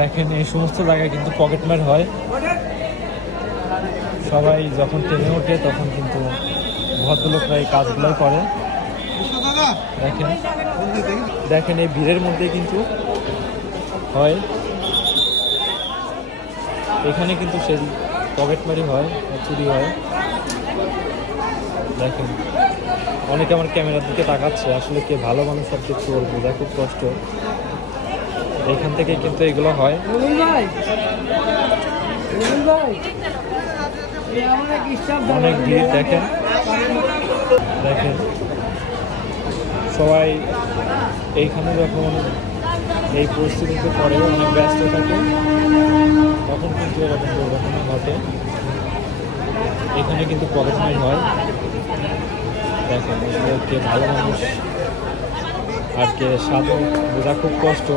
দেখেন এই সমস্ত জায়গায় কিন্তু পকেটমার হয়। সবাই যখন ট্রেনে ওঠে তখন কিন্তু ভদ্রলোকরা এই কাজগুলোই করে। দেখেন দেখেন এই ভিড়ের মধ্যে কিন্তু হয়। এখানে কিন্তু সেই পকেটমারি হয়, চুরি হয়। দেখেন অনেকে আমার ক্যামেরার দিকে তাকাচ্ছে, আসলে কে ভালো মানুষ আর কে চোর বোঝা খুব কষ্ট। এখান থেকে কিন্তু এগুলো হয়। অনেক ভিড়। দেখেন দেখেন সবাই এইখানে যখন এই পরিস্থিতিতে পড়ে, অনেক ব্যস্ত থাকে, তখন কিন্তু এরকম দুর্ঘটনা ঘটে। এখানে কিন্তু পকেটমারি হয়। দেখেন কে ভালো মানুষ আর কে সাধু বোঝা খুব কষ্ট।